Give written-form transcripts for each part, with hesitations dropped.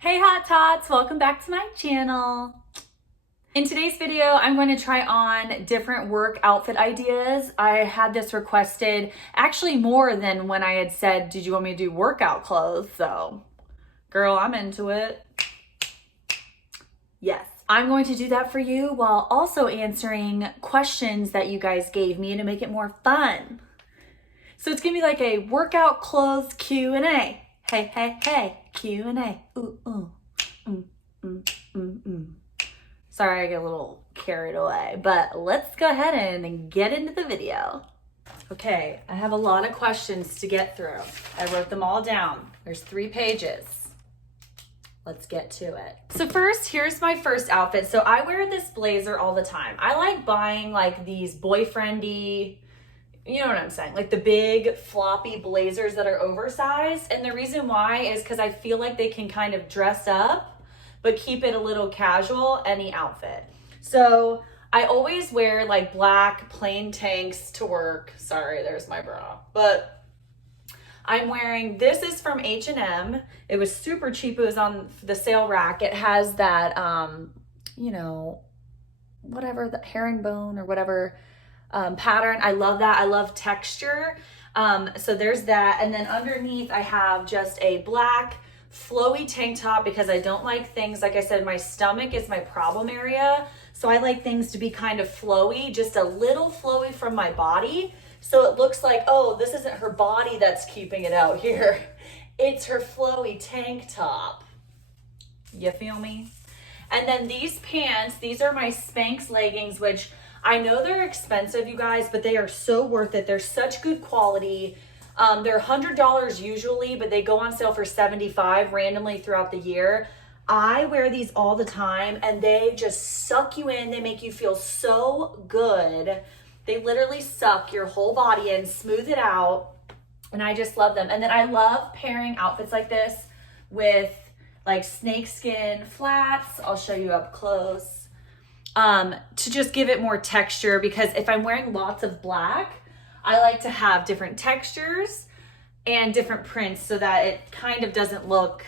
Hey Hot Tots, welcome back to my channel. In today's video, I'm going to try on different work outfit ideas. I had this requested actually more than when I had said, did you want me to do workout clothes? So, girl, I'm into it. Yes, I'm going to do that for you while also answering questions that you guys gave me to make it more fun. So it's gonna be like a workout clothes Q&A. Hey, hey, hey, Q&A. Ooh, ooh, Sorry, I get a little carried away, but let's go ahead and get into the video. Okay, I have a lot of questions to get through. I wrote them all down. There's 3 pages. Let's get to it. So first, here's my first outfit. So I wear this blazer all the time. I like buying like these boyfriendy, you know what I'm saying? Like the big floppy blazers that are oversized. And the reason why is because I feel like they can kind of dress up, but keep it a little casual, any outfit. So I always wear like black plain tanks to work. Sorry, there's my bra. But I'm wearing, this is from H&M. It was super cheap. It was on the sale rack. It has that, you know, whatever, the herringbone or whatever pattern. I love that. I love texture. So there's that. And then underneath I have just a black flowy tank top because I don't like things, like I said, my stomach is my problem area. So I like things to be kind of flowy, just a little flowy from my body. So it looks like, oh, this isn't her body that's keeping it out here. It's her flowy tank top. You feel me? And then these pants, these are my Spanx leggings, which I know they're expensive, you guys, but they are so worth it. They're such good quality. They're $100 usually, but they go on sale for $75 randomly throughout the year. I wear these all the time and they just suck you in. They make you feel so good. They literally suck your whole body in, smooth it out, and I just love them. And then I love pairing outfits like this with like snakeskin flats. I'll show you up close. To just give it more texture, because if I'm wearing lots of black, I like to have different textures and different prints so that it kind of doesn't look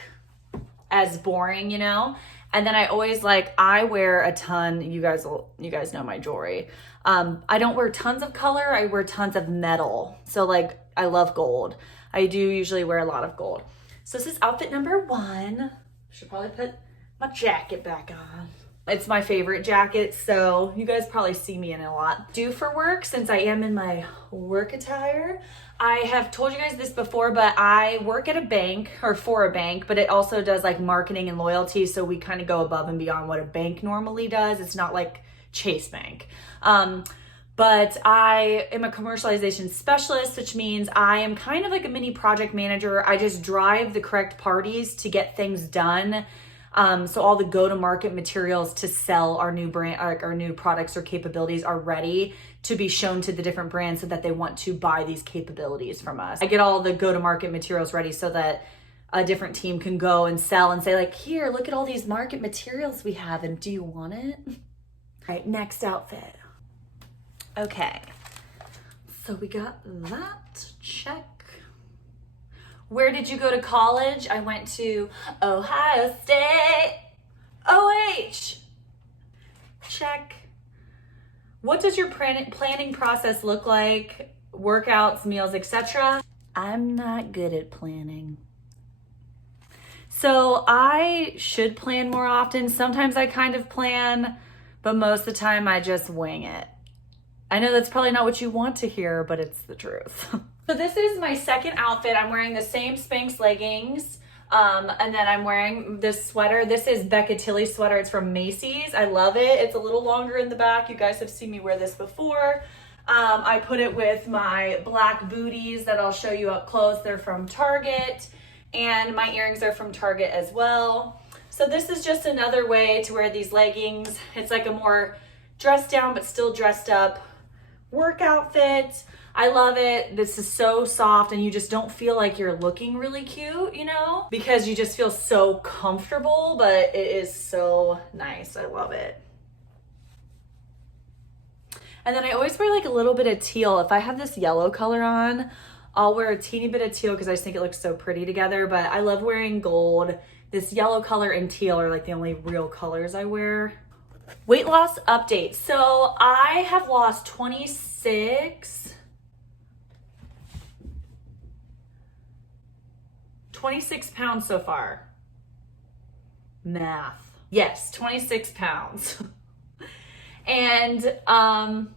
as boring, you know? And then I always I wear a ton, you guys know my jewelry. I don't wear tons of color, I wear tons of metal. So like, I love gold. I do usually wear a lot of gold. So this is outfit number 1. Should probably put my jacket back on. It's my favorite jacket, so you guys probably see me in it a lot. Do for work, since I am in my work attire. I have told you guys this before, but I work at a bank, or for a bank, but it also does like marketing and loyalty, so we kind of go above and beyond what a bank normally does. It's not like Chase Bank. But I am a commercialization specialist, which means I am kind of like a mini project manager. I just drive the correct parties to get things done. So all the go-to-market materials to sell our new brand, our new products or capabilities are ready to be shown to the different brands so that they want to buy these capabilities from us. I get all the go-to-market materials ready so that a different team can go and sell and say like, here, look at all these market materials we have, and do you want it? All right, next outfit. Okay, so we got that, check. Where did you go to college? I went to Ohio State. OH. Check. What does your planning process look like? Workouts, meals, etc. I'm not good at planning. So I should plan more often. Sometimes I kind of plan, but most of the time I just wing it. I know that's probably not what you want to hear, but it's the truth. So this is my second outfit. I'm wearing the same Spanx leggings, and then I'm wearing this sweater. This is Becca Tilley sweater. It's from Macy's. I love it. It's a little longer in the back. You guys have seen me wear this before. I put it with my black booties that I'll show you up close. They're from Target, and my earrings are from Target as well. So this is just another way to wear these leggings. It's like a more dressed down but still dressed up work outfit. I love it. This is so soft and you just don't feel like you're looking really cute, you know, because you just feel so comfortable, but it is so nice. I love it. And then I always wear like a little bit of teal. If I have this yellow color on, I'll wear a teeny bit of teal because I just think it looks so pretty together, but I love wearing gold, This yellow color and teal are like the only real colors I wear. Weight loss update. So I have lost 26 pounds so far. Math. Yes, 26 pounds. And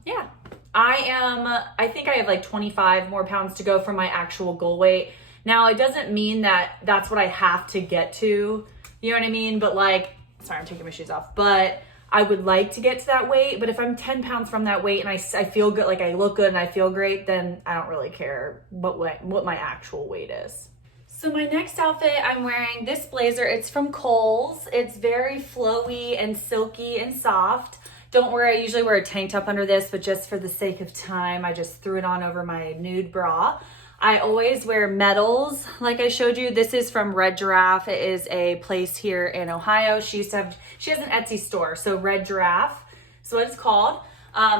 yeah, I think I have like 25 more pounds to go from my actual goal weight. Now, it doesn't mean that that's what I have to get to, you know what I mean? But like, sorry, I'm taking my shoes off, but I would like to get to that weight. But if I'm 10 pounds from that weight and I feel good, like I look good and I feel great, then I don't really care what my actual weight is. So my next outfit, I'm wearing this blazer. It's from Kohl's. It's very flowy and silky and soft. Don't worry, I usually wear a tank top under this, but just for the sake of time, I just threw it on over my nude bra. I always wear metals, like I showed you. This is from Red Giraffe. It is a place here in Ohio. She has an Etsy store, so Red Giraffe is what it's called.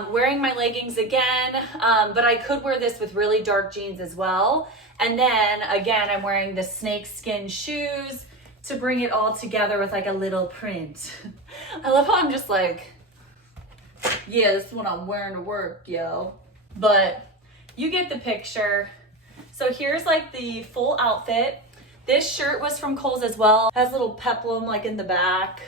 Wearing my leggings again, but I could wear this with really dark jeans as well. And then again, I'm wearing the snake skin shoes to bring it all together with like a little print. I love how I'm just like, yeah, this is what I'm wearing to work, yo. But you get the picture. So here's like the full outfit. This shirt was from Kohl's as well. Has a little peplum like in the back.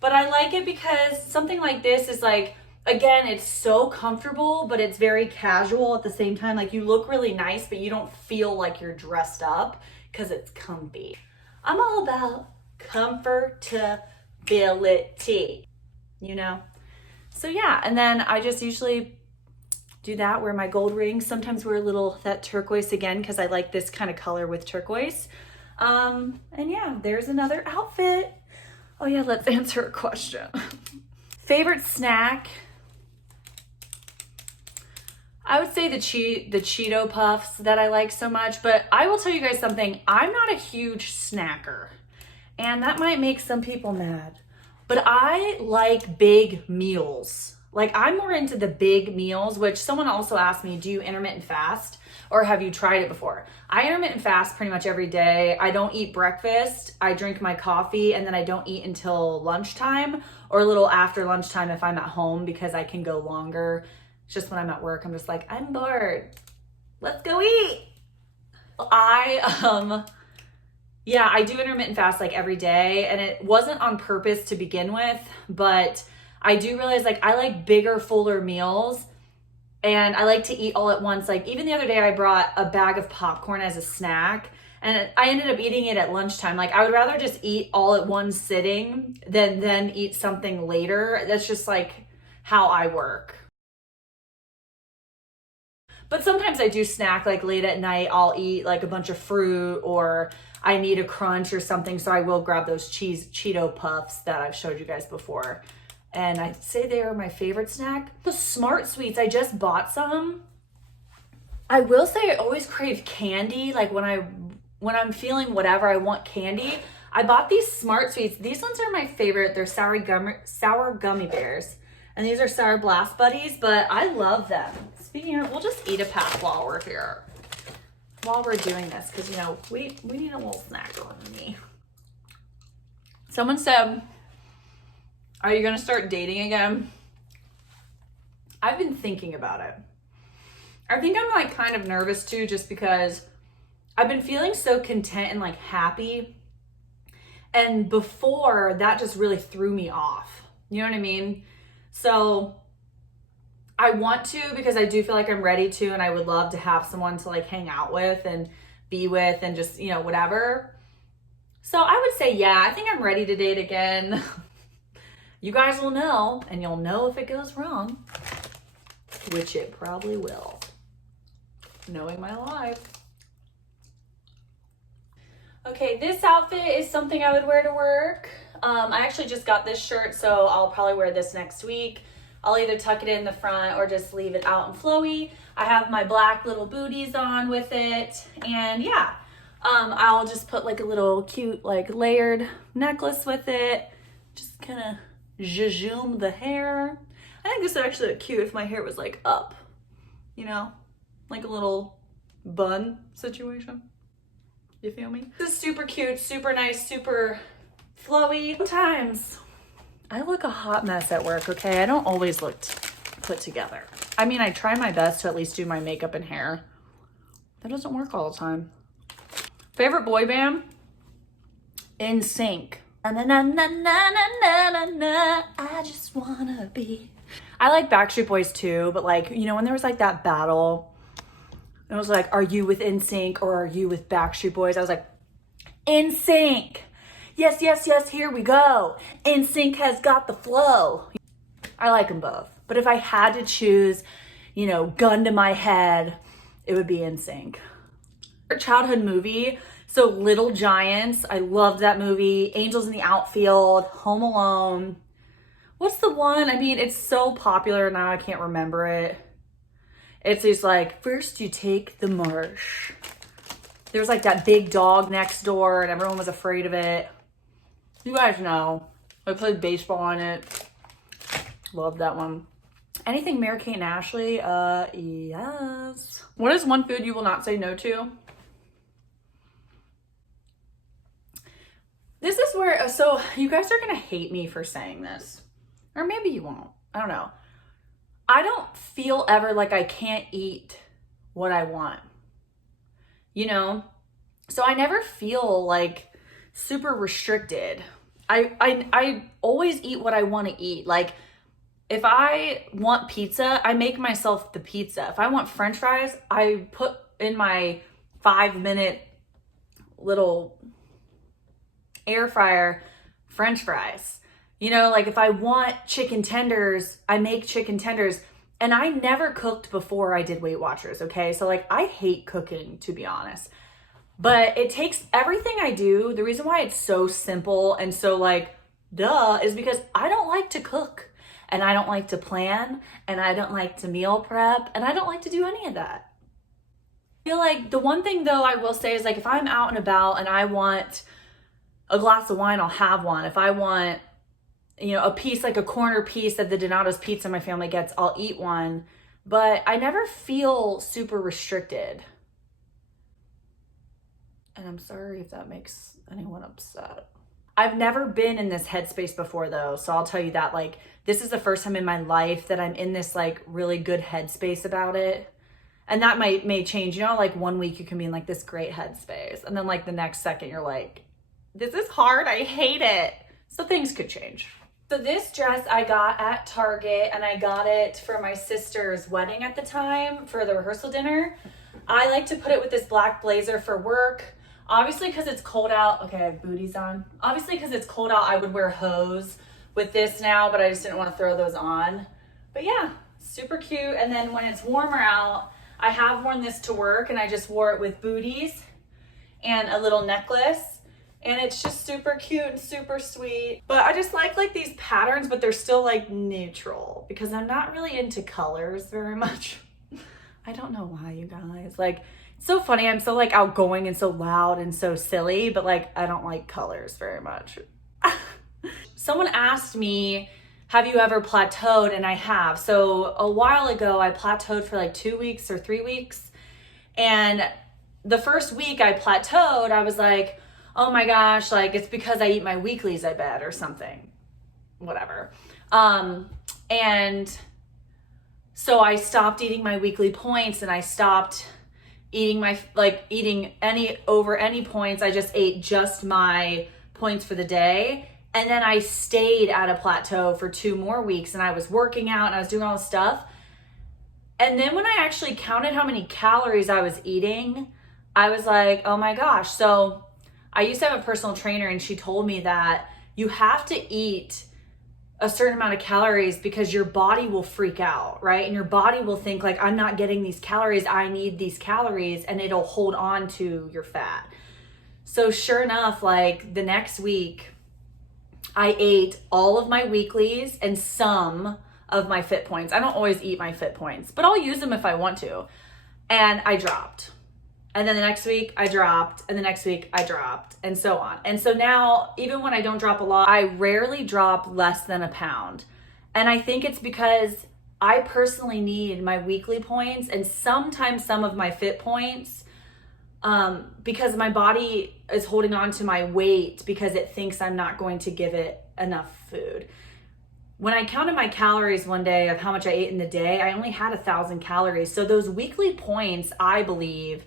But I like it because something like this is like, again, it's so comfortable, but it's very casual at the same time. Like you look really nice, but you don't feel like you're dressed up because it's comfy. I'm all about comfortability, you know? So yeah, and then I just usually do that, wear my gold rings. Sometimes wear that turquoise again because I like this kind of color with turquoise. And yeah, there's another outfit. Oh yeah, let's answer a question. Favorite snack? I would say the Cheeto Puffs that I like so much, but I will tell you guys something. I'm not a huge snacker, and that might make some people mad, but I like big meals. Like I'm more into the big meals, which someone also asked me, do you intermittent fast or have you tried it before? I intermittent fast pretty much every day. I don't eat breakfast. I drink my coffee and then I don't eat until lunchtime or a little after lunchtime if I'm at home because I can go longer. It's just when I'm at work, I'm just like, I'm bored. Let's go eat. I do intermittent fast like every day, and it wasn't on purpose to begin with, but I do realize like I like bigger, fuller meals, and I like to eat all at once. Like even the other day I brought a bag of popcorn as a snack, and I ended up eating it at lunchtime. Like I would rather just eat all at one sitting than then eat something later. That's just like how I work. But sometimes I do snack like late at night. I'll eat like a bunch of fruit or I need a crunch or something. So I will grab those Cheeto Puffs that I've showed you guys before. And I'd say they are my favorite snack. The Smart Sweets, I just bought some. I will say I always crave candy. Like when I'm feeling whatever, I want candy. I bought these Smart Sweets. These ones are my favorite. They're sour gummy bears. And these are Sour Blast Buddies, but I love them. Speaking of, we'll just eat a pack while we're here. While we're doing this, because, you know, we need a little snack on me. Someone said, are you going to start dating again? I've been thinking about it. I think I'm, like, kind of nervous, too, just because I've been feeling so content and, like, happy. And before, that just really threw me off. You know what I mean? So I want to because I do feel like I'm ready to, and I would love to have someone to like hang out with and be with and just, you know, whatever. So I would say, yeah, I think I'm ready to date again. You guys will know, and you'll know if it goes wrong, which it probably will, knowing my life. Okay, this outfit is something I would wear to work. I actually just got this shirt, so I'll probably wear this next week. I'll either tuck it in the front or just leave it out and flowy. I have my black little booties on with it, and yeah, I'll just put like a little cute like layered necklace with it. Just kind of jejune the hair. I think this would actually look cute if my hair was like up, you know, like a little bun situation. You feel me? This is super cute, super nice, super flowy. Sometimes I look a hot mess at work, okay? I don't always look put together. I mean, I try my best to at least do my makeup and hair. That doesn't work all the time. Favorite boy band? NSYNC. Na na na na na na na na. I just wanna be. I like Backstreet Boys too, but like, you know, when there was like that battle, it was like, are you with NSYNC or are you with Backstreet Boys? I was like, NSYNC. Yes, yes, yes, here we go. NSYNC has got the flow. I like them both. But if I had to choose, you know, gun to my head, it would be NSYNC. Childhood movie, so Little Giants. I loved that movie. Angels in the Outfield, Home Alone. What's the one? I mean, it's so popular now, I can't remember it. It's just like, first you take the marsh. There was like that big dog next door and everyone was afraid of it. You guys know. I played baseball on it. Love that one. Anything Mary-Kate and Ashley? Yes. What is one food you will not say no to? This is where, so you guys are gonna hate me for saying this. Or maybe you won't. I don't know. I don't feel ever like I can't eat what I want. You know? So I never feel like super restricted. I always eat what I want to eat. Like, if I want pizza, I make myself the pizza. If I want French fries, I put in my 5-minute little air fryer French fries. You know, like if I want chicken tenders, I make chicken tenders. And I never cooked before I did Weight Watchers, okay? So like, I hate cooking, to be honest. But it takes everything I do. The reason why it's so simple and so like, duh, is because I don't like to cook. And I don't like to plan. And I don't like to meal prep. And I don't like to do any of that. I feel like the one thing though I will say is like, if I'm out and about and I want a glass of wine, I'll have one. If I want, you know, a piece, like a corner piece of the Donato's pizza my family gets, I'll eat one. But I never feel super restricted. And I'm sorry if that makes anyone upset. I've never been in this headspace before though. So I'll tell you that, like, this is the first time in my life that I'm in this like really good headspace about it. And that may change, you know, like one week you can be in like this great headspace. And then like the next second you're like, this is hard, I hate it. So things could change. So this dress I got at Target and I got it for my sister's wedding at the time for the rehearsal dinner. I like to put it with this black blazer for work. Obviously because it's cold out, okay, I have booties on. Obviously because it's cold out, I would wear hose with this now, but I just didn't want to throw those on. But yeah, super cute. And then when it's warmer out, I have worn this to work and I just wore it with booties and a little necklace. And it's just super cute and super sweet. But I just like these patterns, but they're still like neutral because I'm not really into colors very much. I don't know why, you guys. Like, it's so funny. I'm so like outgoing and so loud and so silly, but like I don't like colors very much. Someone asked me, have you ever plateaued? And I have. So a while ago, I plateaued for like 2 weeks or 3 weeks. And the first week I plateaued, I was like, oh my gosh, like it's because I eat my weeklies, I bet, or something, whatever. And so I stopped eating my weekly points and I stopped eating any points. I just ate just my points for the day. And then I stayed at a plateau for 2 more weeks and I was working out and I was doing all this stuff. And then when I actually counted how many calories I was eating, I was like, oh my gosh. So I used to have a personal trainer and she told me that you have to eat a certain amount of calories because your body will freak out, right? And your body will think like, I'm not getting these calories, I need these calories, and it'll hold on to your fat. So sure enough, like the next week, I ate all of my weeklies and some of my fit points. I don't always eat my fit points, but I'll use them if I want to. And I dropped. And then the next week I dropped, and the next week I dropped, and so on. And so now, even when I don't drop a lot, I rarely drop less than a pound. And I think it's because I personally need my weekly points and sometimes some of my fit points, because my body is holding on to my weight because it thinks I'm not going to give it enough food. When I counted my calories one day of how much I ate in the day, I only had 1,000 calories. So those weekly points, I believe,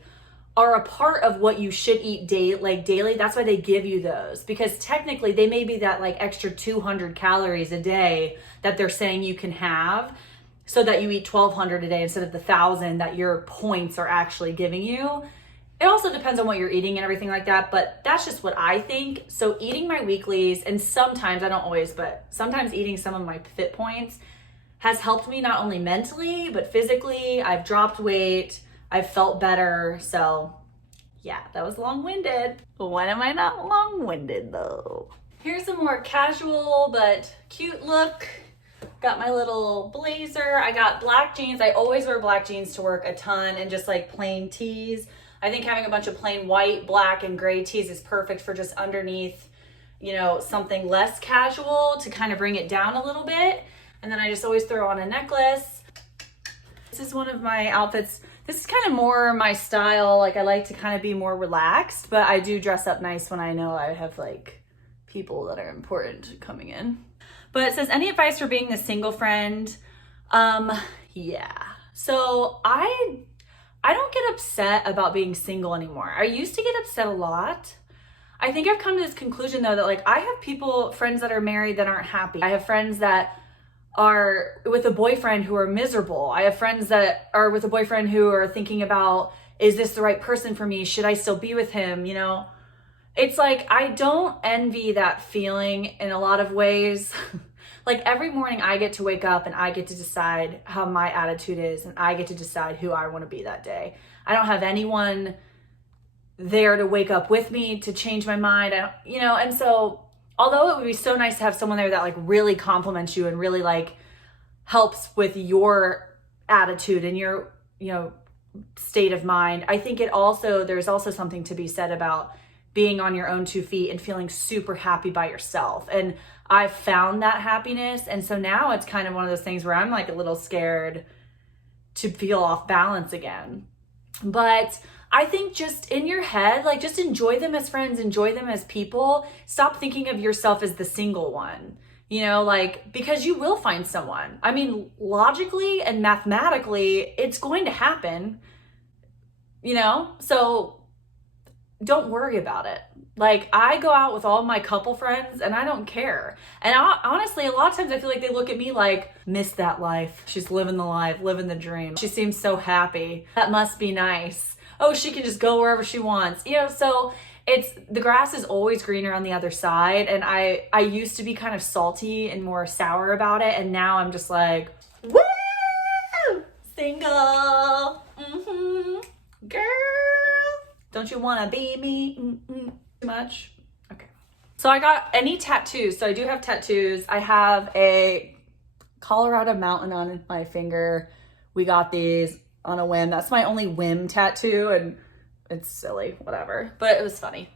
are a part of what you should eat daily. That's why they give you those, because technically they may be that like extra 200 calories a day that they're saying you can have, so that you eat 1,200 a day instead of the 1,000 that your points are actually giving you. It also depends on what you're eating and everything like that, but that's just what I think. So eating my weeklies, and sometimes, I don't always, but sometimes eating some of my fit points has helped me not only mentally, but physically. I've dropped weight, I've felt better. So yeah, that was long-winded. When am I not long-winded though? Here's a more casual but cute look. Got my little blazer. I got black jeans. I always wear black jeans to work a ton, and just like plain tees. I think having a bunch of plain white, black, and gray tees is perfect for just underneath, you know, something less casual to kind of bring it down a little bit. And then I just always throw on a necklace. This is one of my outfits. This is kind of more my style. Like, I like to kind of be more relaxed, but I do dress up nice when I know I have like people that are important coming in. But it says, any advice for being the single friend? Yeah. So I don't get upset about being single anymore. I used to get upset a lot. I think I've come to this conclusion though, that like I have friends that are married that aren't happy. I have friends that are with a boyfriend who are miserable. I have friends that are with a boyfriend who are thinking about, is this the right person for me? Should I still be with him? You know, it's like, I don't envy that feeling in a lot of ways. Like, every morning I get to wake up and I get to decide how my attitude is, and I get to decide who I want to be that day. I don't have anyone there to wake up with me to change my mind. And so although it would be so nice to have someone there that like really compliments you and really like helps with your attitude and your, you know, state of mind, I think there's also something to be said about being on your own 2 feet and feeling super happy by yourself. And I've found that happiness. And so now it's kind of one of those things where I'm like a little scared to feel off balance again. But I think just in your head, like, just enjoy them as friends, enjoy them as people. Stop thinking of yourself as the single one, you know, like, because you will find someone. I mean, logically and mathematically, it's going to happen, you know? So don't worry about it. Like, I go out with all my couple friends and I don't care. And honestly, a lot of times I feel like they look at me like, miss that life. She's living the life, living the dream. She seems so happy. That must be nice. Oh, she can just go wherever she wants. You know, so the grass is always greener on the other side. And I used to be kind of salty and more sour about it. And now I'm just like, woo! Single. Girl. Don't you want to be me? Too much? Okay. So I got any tattoos. So I do have tattoos. I have a Colorado mountain on my finger. We got these on a whim. That's my only whim tattoo, and it's silly, whatever. But it was funny.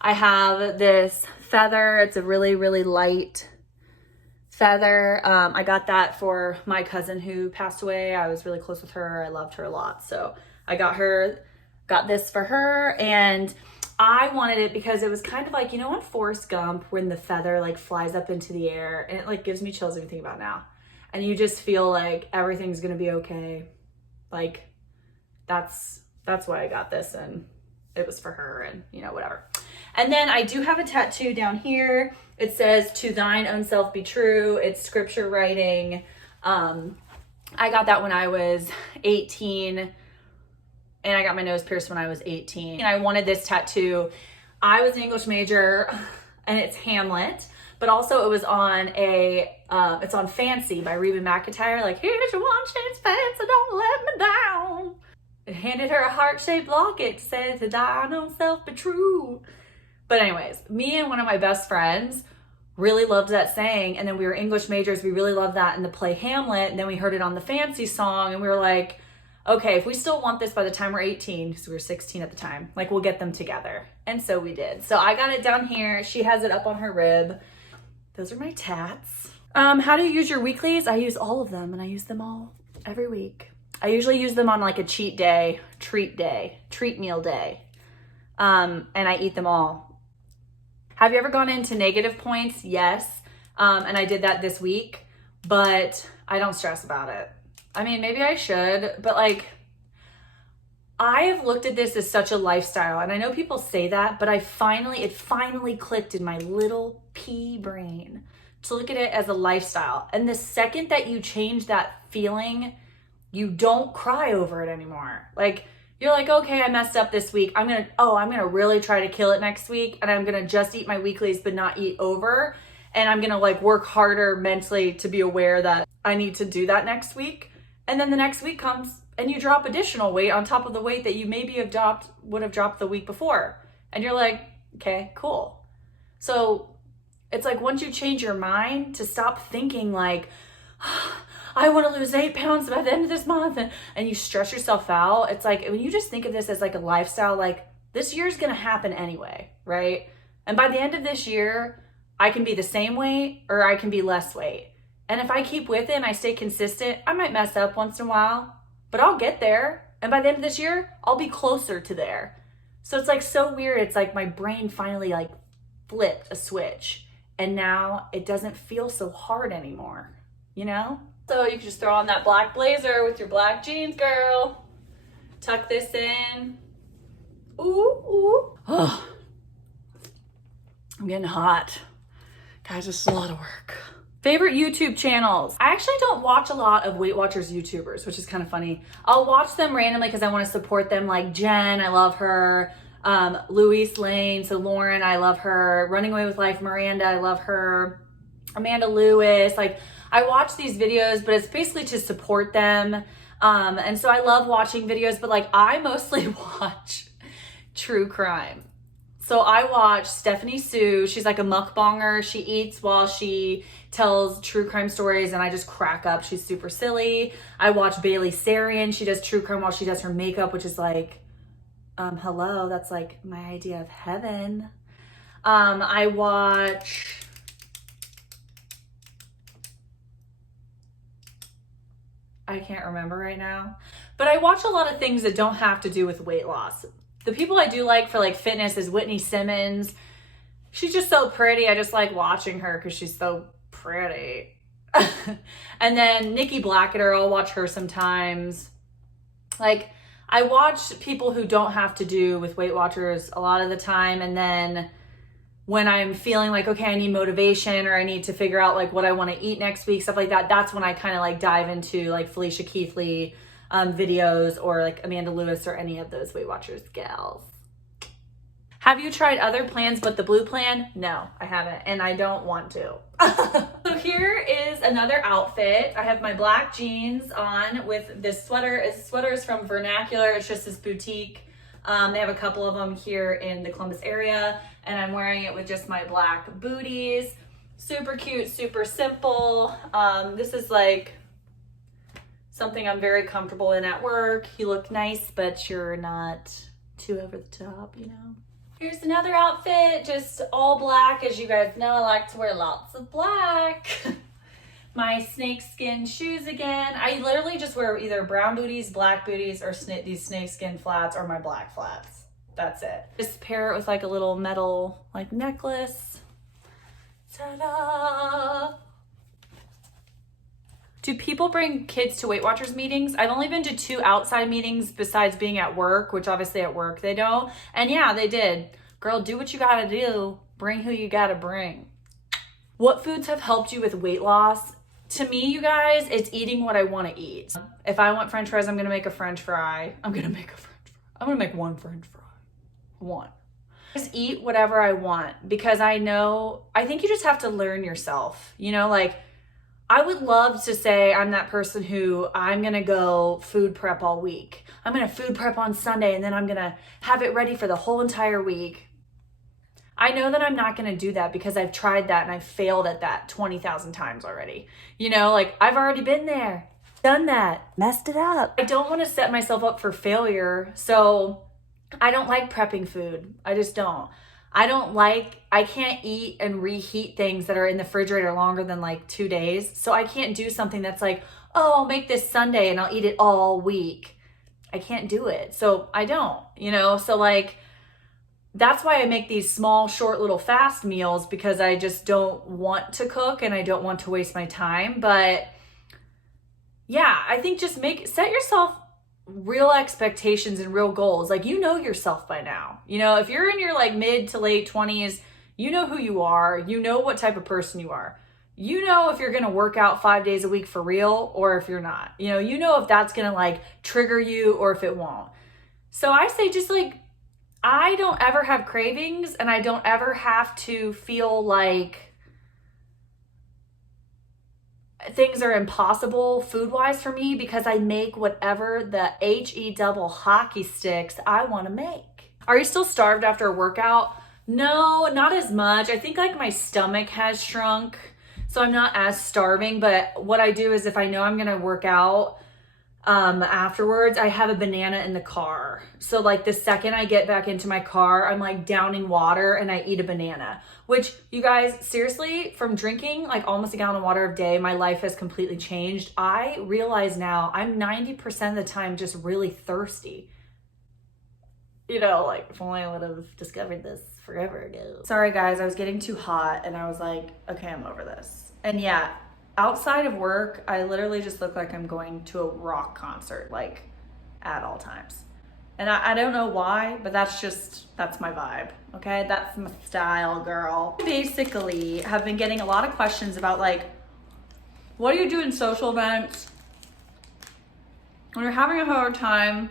I have this feather. It's a really, really light feather. I got that for my cousin who passed away. I was really close with her. I loved her a lot. So I got this for her, and I wanted it because it was kind of like, you know, on Forrest Gump when the feather like flies up into the air, and it like gives me chills even thinking about it now. And you just feel like everything's gonna be okay. Like, that's why I got this, and it was for her, and you know, whatever. And then I do have a tattoo down here. It says, to thine own self be true. It's scripture writing. I got that when I was 18. And I got my nose pierced when I was 18. And I wanted this tattoo. I was an English major, and it's Hamlet, but also it was on it's on Fancy by Reba McEntire. Like, here's your one chance, fancy, don't let me down. It handed her a heart-shaped locket, said, to thine own self be true. But anyways, me and one of my best friends really loved that saying. And then we were English majors. We really loved that in the play Hamlet. And then we heard it on the Fancy song, and we were like, okay, if we still want this by the time we're 18, because we were 16 at the time, like, we'll get them together. And so we did. So I got it down here. She has it up on her rib. Those are my tats. How do you use your weeklies? I use all of them, and I use them all every week. I usually use them on like a cheat day, treat meal day. and I eat them all. Have you ever gone into negative points? Yes. And I did that this week, but I don't stress about it. I mean, maybe I should, but like, I have looked at this as such a lifestyle, and I know people say that, but it finally clicked in my little pea brain to look at it as a lifestyle. And the second that you change that feeling, you don't cry over it anymore. Like, you're like, okay, I messed up this week. I'm gonna really try to kill it next week, and I'm gonna just eat my weeklies but not eat over. And I'm gonna like work harder mentally to be aware that I need to do that next week. And then the next week comes and you drop additional weight on top of the weight that you maybe would have dropped the week before. And you're like, okay, cool. So it's like, once you change your mind to stop thinking like, I want to lose 8 pounds by the end of this month, and you stress yourself out. It's like, when you just think of this as like a lifestyle, like, this year's going to happen anyway, right? And by the end of this year, I can be the same weight or I can be less weight. And if I keep with it and I stay consistent, I might mess up once in a while, but I'll get there. And by the end of this year, I'll be closer to there. So it's like so weird. It's like my brain finally like flipped a switch, and now it doesn't feel so hard anymore, you know? So you can just throw on that black blazer with your black jeans, girl. Tuck this in. Ooh, ooh. Oh, I'm getting hot. Guys, this is a lot of work. Favorite YouTube channels. I actually don't watch a lot of Weight Watchers YouTubers, which is kind of funny. I'll watch them randomly because I want to support them, like Jen, I love her. Louise Lane, so Lauren, I love her. Running Away with Life, Miranda, I love her. Amanda Lewis, like, I watch these videos, but it's basically to support them. And so I love watching videos, but like, I mostly watch true crime. So I watch Stephanie Sue. She's like a mukbanger. She eats while she tells true crime stories, and I just crack up. She's super silly. I watch Bailey Sarian. She does true crime while she does her makeup, which is like, hello, that's like my idea of heaven. I watch... I can't remember right now, but I watch a lot of things that don't have to do with weight loss. The people I do like for like fitness is Whitney Simmons. She's just so pretty. I just like watching her because she's so pretty. And then Nikki Blackketter, I'll watch her sometimes. Like, I watch people who don't have to do with Weight Watchers a lot of the time. And then when I'm feeling like, okay, I need motivation, or I need to figure out like what I want to eat next week, stuff like that, that's when I kind of like dive into like Felicia Keithley videos, or like Amanda Lewis, or any of those Weight Watchers gals. Have you tried other plans but the blue plan? No, I haven't, and I don't want to. So here is another outfit. I have my black jeans on with this sweater. This sweater is from Vernacular. It's just this boutique. They have a couple of them here in the Columbus area, and I'm wearing it with just my black booties. Super cute, super simple. This is like something I'm very comfortable in at work. You look nice, but you're not too over the top, you know? Here's another outfit, just all black. As you guys know, I like to wear lots of black. My snakeskin shoes again. I literally just wear either brown booties, black booties, or these snakeskin flats, or my black flats. That's it. Just pair it with like a little metal like necklace. Ta-da! Do people bring kids to Weight Watchers meetings? I've only been to 2 outside meetings besides being at work, which obviously at work they don't. And yeah, they did. Girl, do what you gotta do. Bring who you gotta bring. What foods have helped you with weight loss? To me, you guys, it's eating what I want to eat. If I want french fries, I'm going to make a french fry. I'm going to make one french fry. One. Just eat whatever I want, because I think you just have to learn yourself. You know, like, I would love to say I'm that person who I'm going to go food prep all week. I'm going to food prep on Sunday, and then I'm going to have it ready for the whole entire week. I know that I'm not going to do that because I've tried that and I've failed at that 20,000 times already. You know, like, I've already been there, done that, messed it up. I don't want to set myself up for failure. So I don't like prepping food. I just don't. I can't eat and reheat things that are in the refrigerator longer than like 2 days. So I can't do something that's like, oh, I'll make this Sunday and I'll eat it all week. I can't do it. So I don't, you know, so like, that's why I make these small, short little fast meals, because I just don't want to cook and I don't want to waste my time. But yeah, I think just set yourself real expectations and real goals. Like, you know yourself by now. You know, if you're in your like mid to late 20s, you know who you are. You know what type of person you are. You know if you're going to work out 5 days a week for real or if you're not. You know if that's going to like trigger you or if it won't. So I say just like, I don't ever have cravings and I don't ever have to feel like things are impossible food-wise for me, because I make whatever the HE double hockey sticks I want to make. Are you still starved after a workout? No, not as much. I think like my stomach has shrunk, so I'm not as starving. But what I do is if I know I'm going to work out afterwards, I have a banana in the car. So like the second I get back into my car, I'm like downing water and I eat a banana, which, you guys, seriously, from drinking like almost a gallon of water a day, my life has completely changed. I realize now I'm 90% of the time just really thirsty. Like if only I would have discovered this forever ago. Sorry guys, I was getting too hot and I was like, okay, I'm over this. And yeah, outside of work, I literally just look like I'm going to a rock concert, like at all times. And I don't know why, but that's my vibe, okay? That's my style, girl. Basically, have been getting a lot of questions about like, what do you do in social events? When you're having a hard time,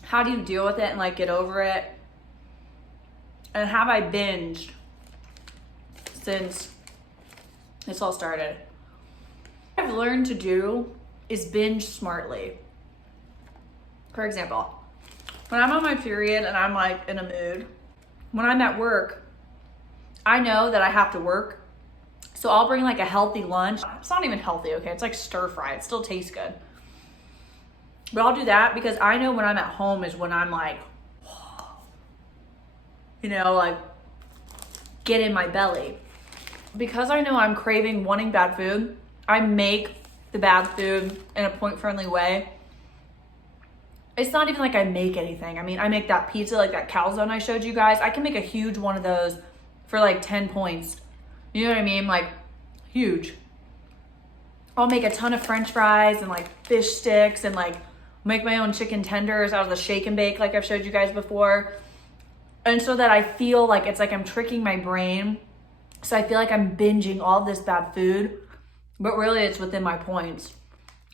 how do you deal with it and like get over it? And have I binged since this all started? What I've learned to do is binge smartly. For example, when I'm on my period and I'm like in a mood, when I'm at work, I know that I have to work. So I'll bring like a healthy lunch. It's not even healthy, okay? It's like stir fry. It still tastes good. But I'll do that because I know when I'm at home is when I'm like, like get in my belly. Because I know I'm craving, wanting bad food, I make the bad food in a point-friendly way. It's not even like I make anything. I mean, I make that pizza, like that calzone I showed you guys. I can make a huge one of those for like 10 points. You know what I mean? Like, huge. I'll make a ton of French fries and like fish sticks and like make my own chicken tenders out of the shake and bake like I've showed you guys before. And so that I feel like it's like I'm tricking my brain. So I feel like I'm binging all this bad food, but really it's within my points.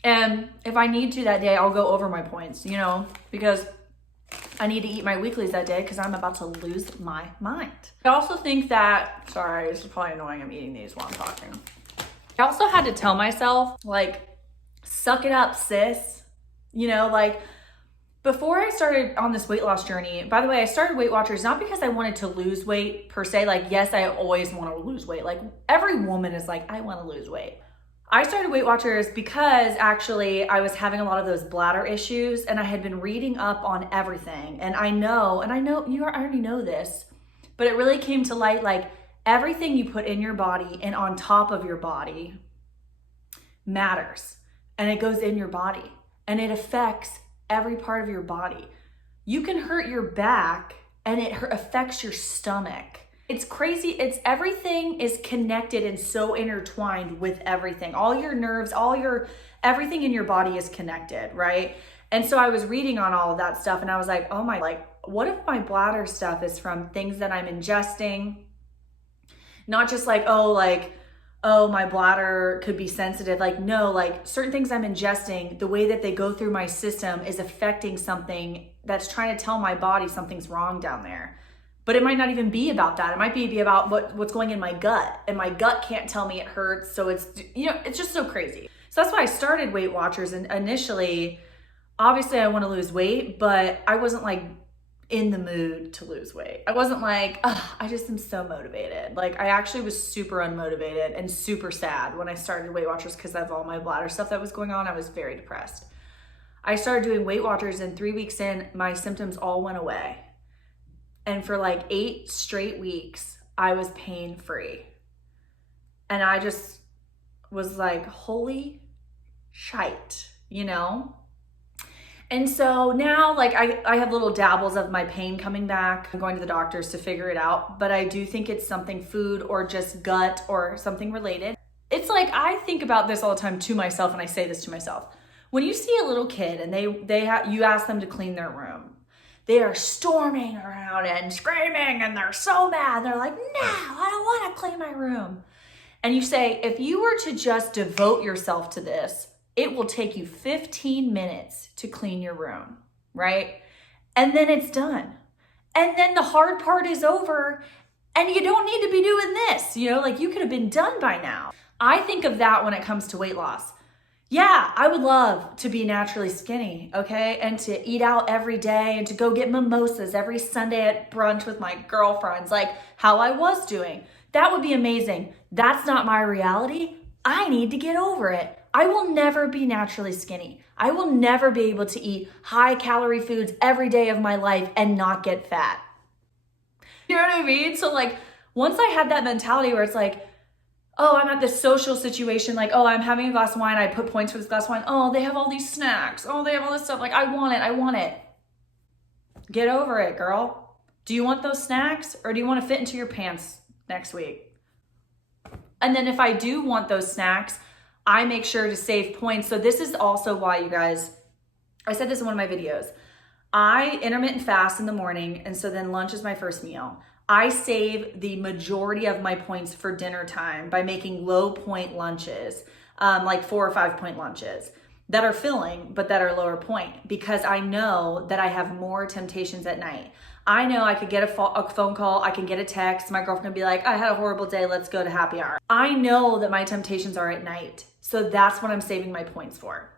And if I need to that day, I'll go over my points, because I need to eat my weeklies that day because I'm about to lose my mind. I also think that, sorry, this is probably annoying, I'm eating these while I'm talking. I also had to tell myself, like, suck it up, sis. Like, before I started on this weight loss journey, by the way, I started Weight Watchers not because I wanted to lose weight per se. Like, yes, I always want to lose weight. Like, every woman is like, I want to lose weight. I started Weight Watchers because actually I was having a lot of those bladder issues and I had been reading up on everything. And I know you already know this, but it really came to light, like everything you put in your body and on top of your body matters. And it goes in your body and it affects every part of your body. You can hurt your back and it affects your stomach. It's crazy. Everything is connected and so intertwined with everything. All your nerves, everything in your body is connected, right? And so I was reading on all of that stuff and I was like, oh my, like, what if my bladder stuff is from things that I'm ingesting? Not just like, oh, my bladder could be sensitive. Like, no, like certain things I'm ingesting, the way that they go through my system is affecting something that's trying to tell my body something's wrong down there. But it might not even be about that. It might be about what's going in my gut, and my gut can't tell me it hurts. So it's just so crazy. So that's why I started Weight Watchers. And initially, obviously I want to lose weight, but I wasn't like in the mood to lose weight. I wasn't like, oh, I just am so motivated. Like, I actually was super unmotivated and super sad when I started Weight Watchers because of all my bladder stuff that was going on. I was very depressed. I started doing Weight Watchers and 3 weeks in, my symptoms all went away. And for like 8 straight weeks, I was pain-free. And I just was like, holy shite, And so now, like, I have little dabbles of my pain coming back. I'm going to the doctors to figure it out, but I do think it's something food or just gut or something related. It's like, I think about this all the time to myself, and I say this to myself. When you see a little kid and you ask them to clean their room, they are storming around and screaming and they're so mad. They're like, no, I don't want to clean my room. And you say, if you were to just devote yourself to this, it will take you 15 minutes to clean your room, right? And then it's done. And then the hard part is over and you don't need to be doing this, like you could have been done by now. I think of that when it comes to weight loss. Yeah, I would love to be naturally skinny, okay? And to eat out every day and to go get mimosas every Sunday at brunch with my girlfriends, like how I was doing. That would be amazing. That's not my reality. I need to get over it. I will never be naturally skinny. I will never be able to eat high calorie foods every day of my life and not get fat. You know what I mean? So like, once I had that mentality where it's like, oh, I'm at this social situation, like, oh, I'm having a glass of wine, I put points for this glass of wine. Oh, they have all these snacks. Oh, they have all this stuff. Like, I want it. Get over it, girl. Do you want those snacks or do you want to fit into your pants next week? And then if I do want those snacks, I make sure to save points. So this is also why, you guys, I said this in one of my videos. I intermittent fast in the morning, and so then lunch is my first meal. I save the majority of my points for dinner time by making low point lunches, like 4 or 5 point lunches that are filling, but that are lower point, because I know that I have more temptations at night. I know I could get a phone call, I can get a text, my girlfriend can be like, I had a horrible day, let's go to happy hour. I know that my temptations are at night. So that's what I'm saving my points for,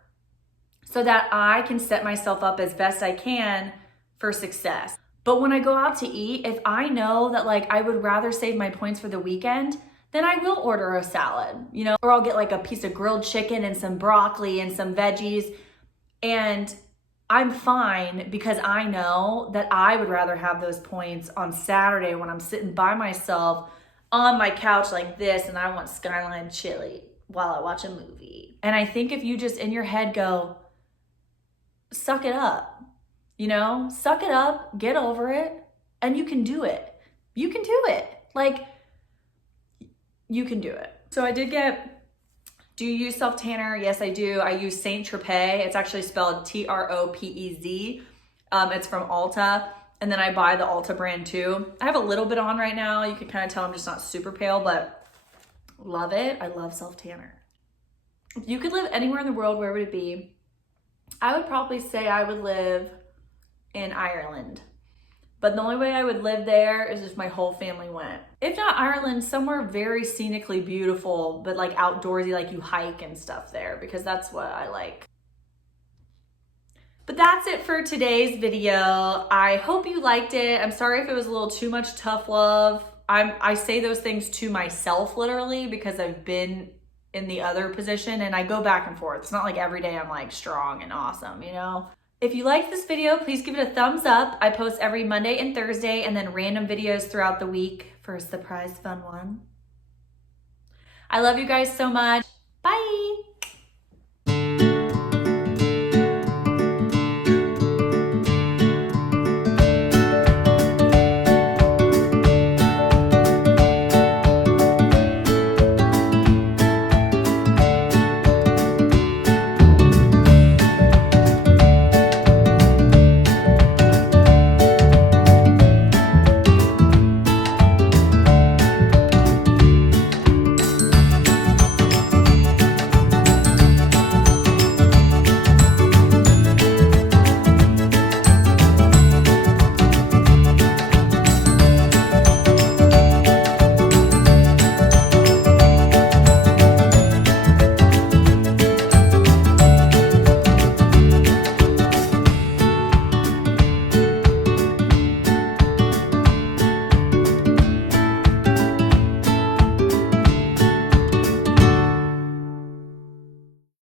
so that I can set myself up as best I can for success. But when I go out to eat, if I know that like I would rather save my points for the weekend, then I will order a salad, or I'll get like a piece of grilled chicken and some broccoli and some veggies. And I'm fine because I know that I would rather have those points on Saturday when I'm sitting by myself on my couch like this and I want Skyline chili while I watch a movie. And I think if you just in your head go, suck it up, suck it up, get over it, and you can do it. You can do it. Like, you can do it. So I did do you use self tanner? Yes, I do. I use Saint Tropez. It's actually spelled Tropez. It's from Ulta. And then I buy the Ulta brand too. I have a little bit on right now. You can kind of tell I'm just not super pale, but love it. I love self tanner. If you could live anywhere in the world, where would it be? I would probably say I would live in Ireland. But the only way I would live there is if my whole family went. If not Ireland, somewhere very scenically beautiful, but like outdoorsy, like you hike and stuff there, because that's what I like. But that's it for today's video. I hope you liked it. I'm sorry if it was a little too much tough love. I say those things to myself literally because I've been in the other position and I go back and forth. It's not like every day I'm like strong and awesome, If you like this video, please give it a thumbs up. I post every Monday and Thursday and then random videos throughout the week for a surprise fun one. I love you guys so much.